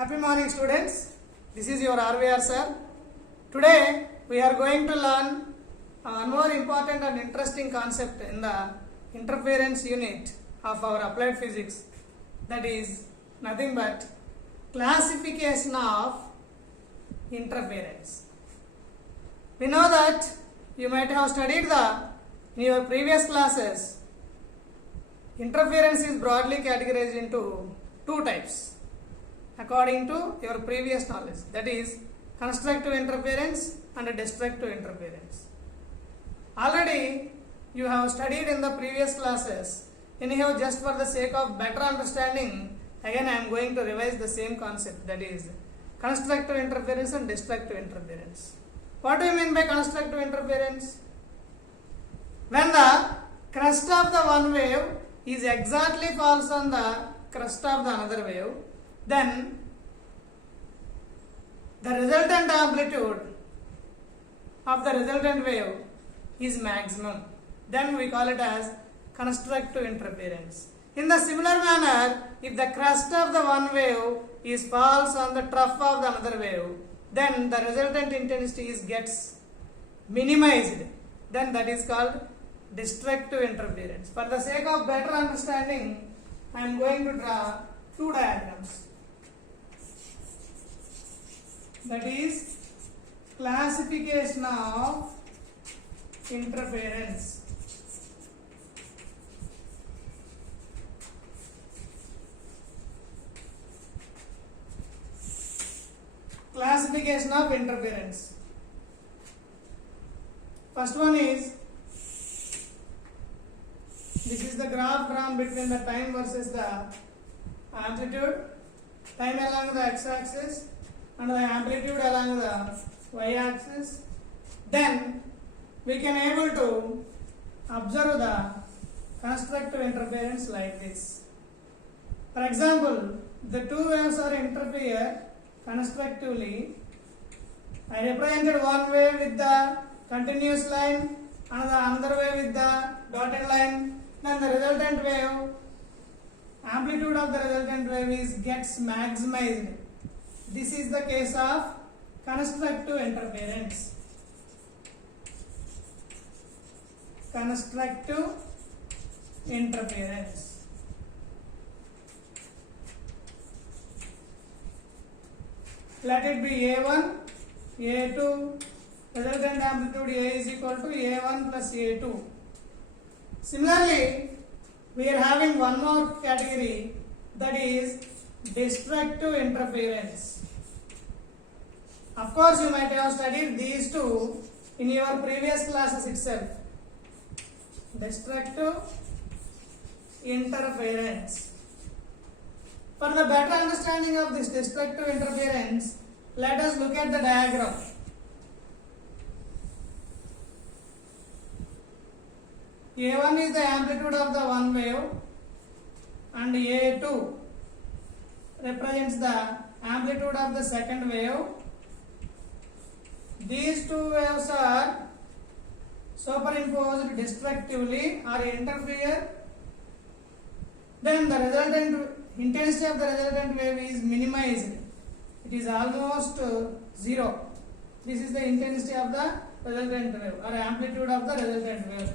Happy morning, students. This is your RVR sir. Today we are going to learn one more important and interesting concept in the interference unit of our applied physics. That is nothing but classification of interference. We know that you might have studied in your previous classes. Interference is broadly categorized into two types according to your previous knowledge, that is constructive interference and destructive interference. Already you have studied in the previous classes. Anyhow, just for the sake of better understanding, again I am going to revise the same concept, that is constructive interference and destructive interference. What do you mean by constructive interference? When the crest of the one wave is exactly falls on the crest of the another wave, then the resultant amplitude of the resultant wave is maximum. Then we call it as constructive interference. In the similar manner, if the crest of the one wave is falls on the trough of the another wave, then the resultant intensity gets minimized. Then that is called destructive interference. For the sake of better understanding, I am going to draw two diagrams. That is classification of interference. Classification of interference. First one is, this is the graph drawn between the time versus the amplitude, time along the x-axis and the amplitude along the y-axis. Then we can able to observe the constructive interference like this. For example, the two waves are interfere constructively. I represented one wave with the continuous line and the another wave with the dotted line. Then the resultant wave, amplitude of the resultant wave gets maximized. This is the case of constructive interference. Constructive interference. Let it be A1, A2, resultant amplitude A is equal to A1 plus A2. Similarly, we are having one more category, that is destructive interference. Of course, you might have studied these two in your previous classes itself. Destructive interference. For the better understanding of this destructive interference, let us look at the diagram. A1 is the amplitude of the one wave and A2 represents the amplitude of the second wave. These two waves are superimposed destructively or interfere. Then the resultant intensity of the resultant wave is minimized. It is almost zero. This is the intensity of the resultant wave or amplitude of the resultant wave.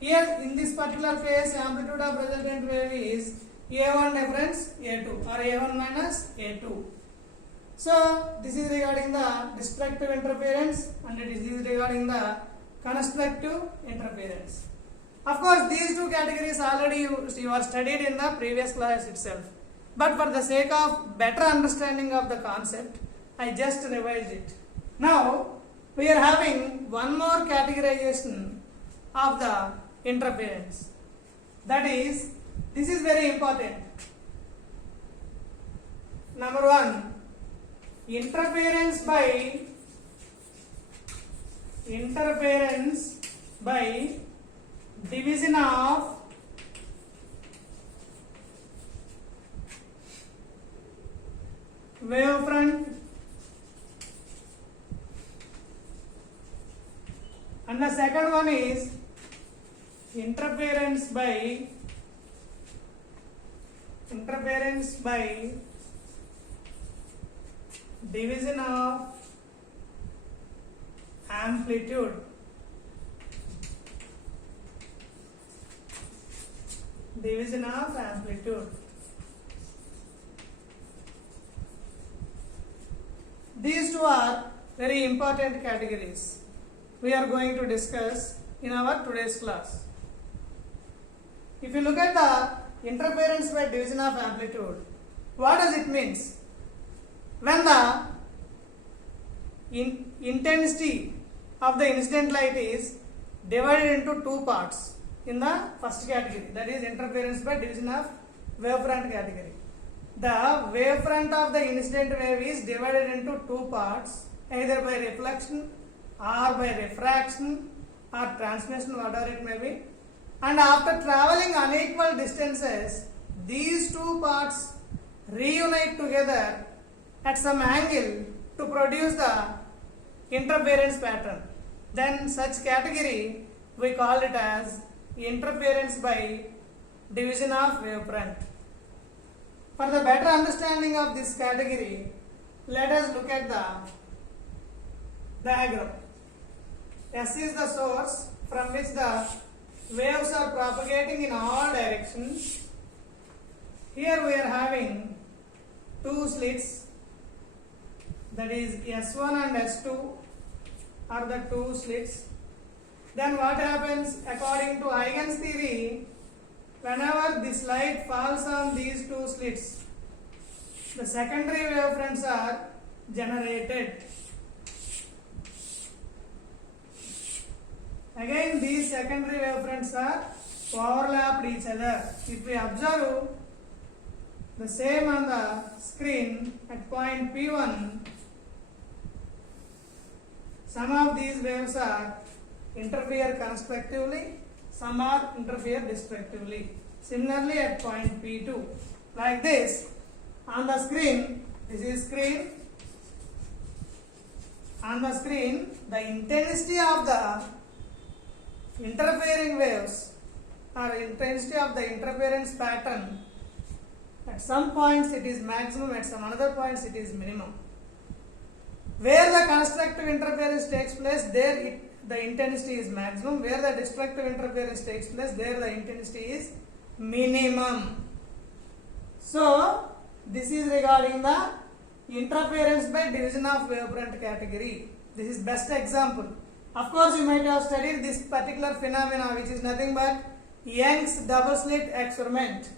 Here in this particular case, amplitude of resultant wave is A1 difference A2 or A1 minus A2. So this is regarding the destructive interference and this is regarding the constructive interference. Of course, these two categories already you are studied in the previous class itself. But for the sake of better understanding of the concept, I just revised it. Now we are having one more categorization of the interference. That is, this is very important. Number one, interference by division of wavefront, and the second one is interference by division of amplitude. Division of amplitude. These two are very important categories we are going to discuss in our today's class. If you look at the interference by division of amplitude, what does it means? When the intensity of the incident light is divided into two parts in the first category, that is interference by division of wavefront category. The wavefront of the incident wave is divided into two parts, either by reflection or by refraction or transmission, whatever it may be. And after traveling unequal distances, these two parts reunite together at some angle to produce the interference pattern. Then such category we call it as interference by division of wavefront. For the better understanding of this category, let us look at the diagram. S is the source from which the waves are propagating in all directions. Here we are having two slits, that is S1 and S2 are the two slits. Then what happens according to Huygens theory? Whenever this light falls on these two slits, the secondary wavefronts are generated. Again, these secondary wavefronts are overlapped each other. If we observe the same on the screen at point P1, some of these waves are interfere constructively, some are interfere destructively. Similarly at point P2, like this on the screen, this is screen. On the screen, the intensity of the interfering waves or intensity of the interference pattern, at some points it is maximum, at some other points it is minimum. Where the constructive interference takes place, there the intensity is maximum. Where the destructive interference takes place, there the intensity is minimum. So this is regarding the interference by division of wavefront category. This is best example. Of course, you might have studied this particular phenomena, which is nothing but Young's double slit experiment.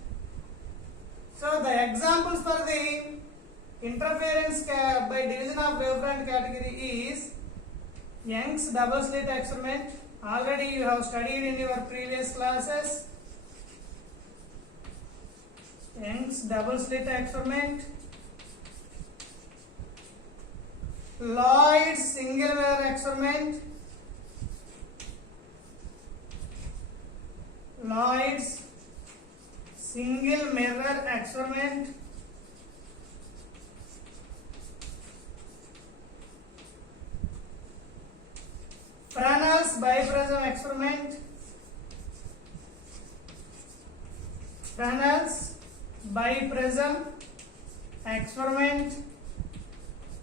So the examples for the interference by division of wavefront category is Young's double slit experiment. Already you have studied in your previous classes. Young's double slit experiment. Lloyd's single mirror experiment. Lloyd's single mirror experiment. Fresnel's biprism experiment. Fresnel's biprism experiment,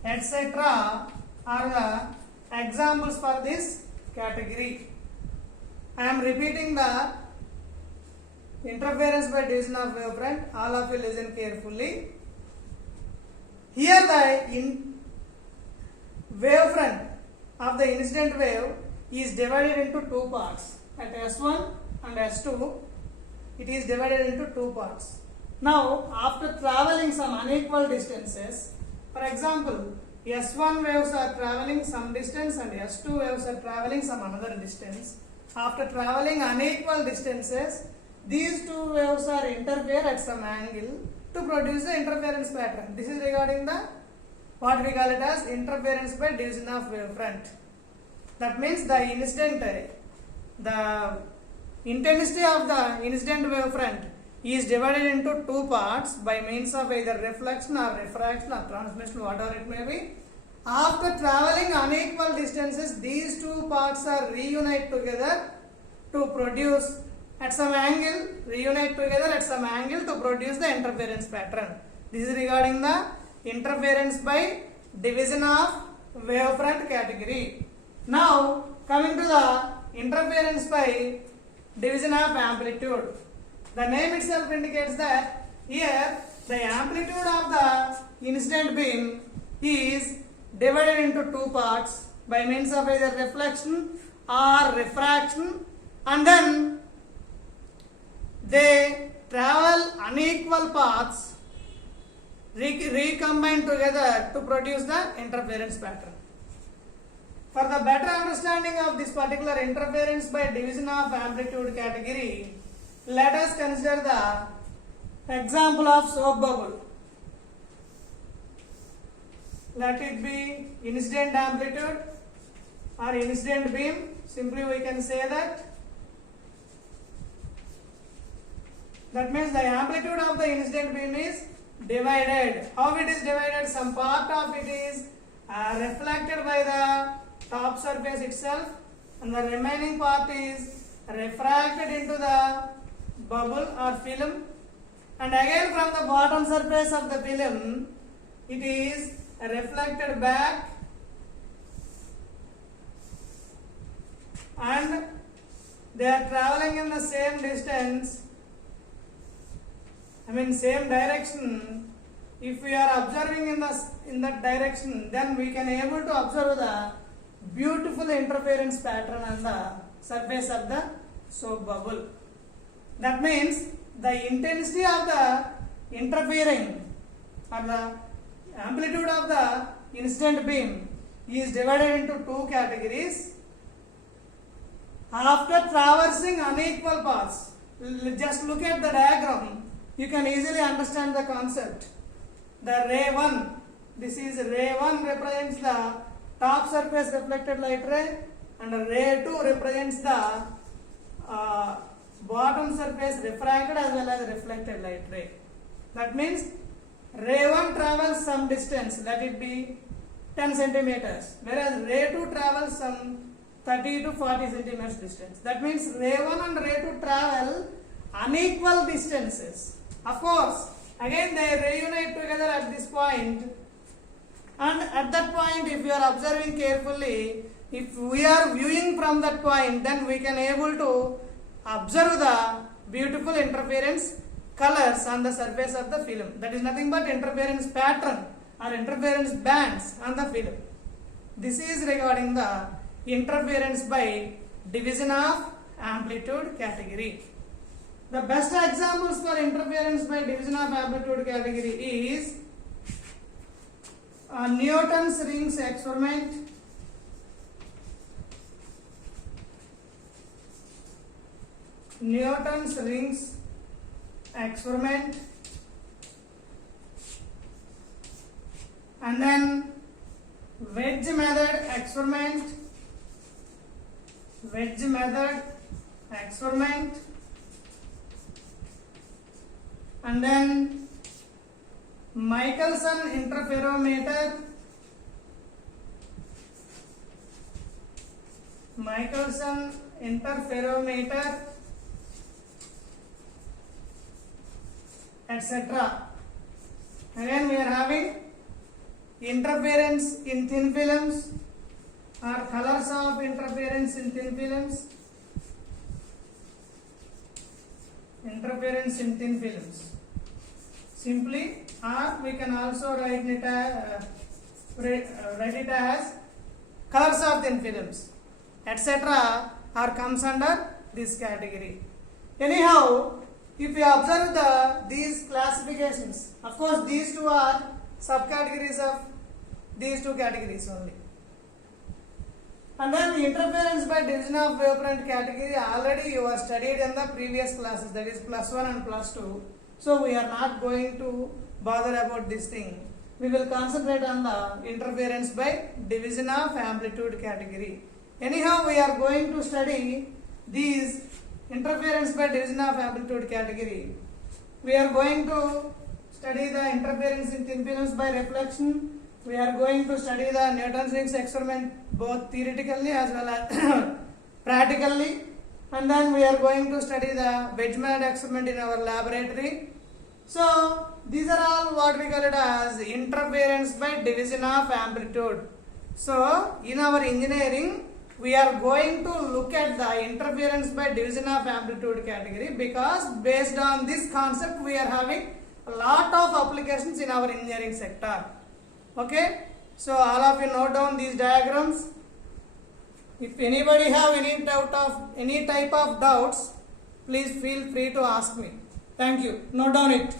etc. are the examples for this category. I am repeating the interference by division of wavefront. All of you listen carefully. Here the wavefront of the incident wave is divided into two parts. At S1 and S2, it is divided into two parts. Now, after traveling some unequal distances, for example, S1 waves are traveling some distance and S2 waves are traveling some another distance. After traveling unequal distances, these two waves are interfere at some angle to produce the interference pattern. This is regarding the what we call it as interference by division of wavefront. That means the intensity of the incident wavefront is divided into two parts by means of either reflection or refraction or transmission, whatever it may be. After traveling unequal distances, these two parts are reunite together to produce at some angle, to produce the interference pattern. This is regarding the interference by division of wavefront category. Now coming to the interference by division of amplitude. The name itself indicates that here the amplitude of the incident beam is divided into two parts by means of either reflection or refraction, and then they travel unequal paths recombine together to produce the interference pattern. For the better understanding of this particular interference by division of amplitude category, let us consider the example of soap bubble. Let it be incident amplitude or incident beam. Simply we can say that. That means the amplitude of the incident beam is divided. How it is divided? Some part of it is reflected by the top surface itself, and the remaining part is refracted into the bubble or film, and again from the bottom surface of the film it is reflected back, and they are traveling in the same distance, same direction. If we are observing in that direction, then we can able to observe the beautiful interference pattern on the surface of the soap bubble. That means the intensity of the interfering or the amplitude of the incident beam is divided into two categories after traversing unequal paths. Just look at the diagram, you can easily understand the concept. The ray 1, this is ray 1 represents the top surface reflected light ray, and ray 2 represents the bottom surface refracted as well as reflected light ray. That means ray 1 travels some distance, let it be 10 centimeters, whereas ray 2 travels some 30 to 40 centimeters distance. That means ray 1 and ray 2 travel unequal distances. Of course, again they reunite together at this point, and at that point, if you are observing carefully, if we are viewing from that point, then we can able to observe the beautiful interference colors on the surface of the film. That is nothing but interference pattern or interference bands on the film. This is regarding the interference by division of amplitude category. The best examples for interference by division of amplitude category is Newton's rings experiment, Newton's rings experiment, and then wedge method experiment, wedge method experiment, and then Michelson interferometer, Michelson interferometer, etc. Again we are having interference in thin films or colors of interference in thin films, interference in thin films simply, or we can also write it as colors of thin films, etc. or comes under this category. Anyhow, if you observe these classifications, of course these two are subcategories of these two categories only. And then the interference by division of wavefront category already you have studied in the previous classes, that is +1 and +2. So we are not going to bother about this thing. We will concentrate on the interference by division of amplitude category. Anyhow, we are going to study these interference by division of amplitude category. We are going to study the interference in thin films by reflection. We are going to study the Newton's rings experiment both theoretically as well as practically, and then we are going to study the wedge method experiment in our laboratory, So these are all what we call it as interference by division of amplitude. So in our engineering, we are going to look at the interference by division of amplitude category, because based on this concept we are having a lot of applications in our engineering sector. Okay, so all of you note down these diagrams. If anybody have any type of doubts, please feel free to ask me. Thank you. Note down it.